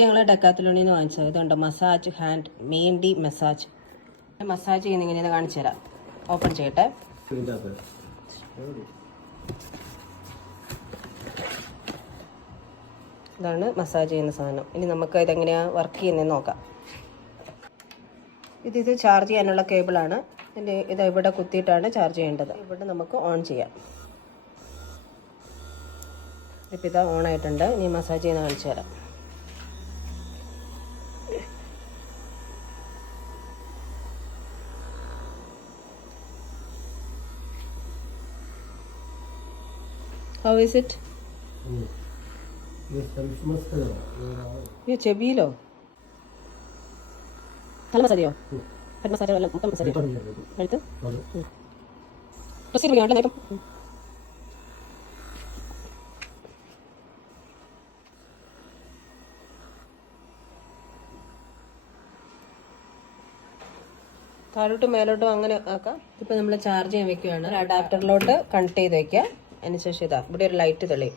ഞങ്ങൾ ഡെക്കാത്തലോണിൽ നിന്ന് വാങ്ങിച്ചത് ഇതുണ്ട് മസാജ് ഹാൻഡ് മെയിൻലി മസാജ് ചെയ്യുന്ന ഇങ്ങനെ കാണിച്ചു തരാം. ഓപ്പൺ ചെയ്യട്ടെ. ഇതാണ് മസാജ് ചെയ്യുന്ന സാധനം. ഇനി നമുക്ക് ഇതെങ്ങനെയാണ് വർക്ക് ചെയ്യുന്നതെന്ന് നോക്കാം. ഇത് ചാർജ് ചെയ്യാനുള്ള കേബിളാണ്. ഇത് ഇവിടെ കുത്തിയിട്ടാണ് ചാർജ് ചെയ്യേണ്ടത്. ഇവിടെ നമുക്ക് ഓൺ ചെയ്യാം. ഇപ്പം ഇത് ഓൺ ആയിട്ടുണ്ട്. ഇനി മസാജ് ചെയ്യുന്ന കാണിച്ചു തരാം. How is it? ചെവിയിലോ? നല്ല മസാജയോ? ഹെഡ് മസാജോ? അല്ല മൊത്തം മസാജ് കഴുത്ത് പ്രസ് ചെയ്ത് പിടിക്കണം. താഴോട്ടും മേലോട്ടും അങ്ങനെ ആക്കാം. ഇപ്പം നമ്മൾ ചാർജ് ചെയ്യാൻ വെക്കുകയാണ്. അഡാപ്റ്ററിലോട്ട് കണക്ട് ചെയ്ത് വെക്കുക. അതിനുശേഷം ഇതാ ഇവിടെ ഒരു ലൈറ്റ് തെളിയും.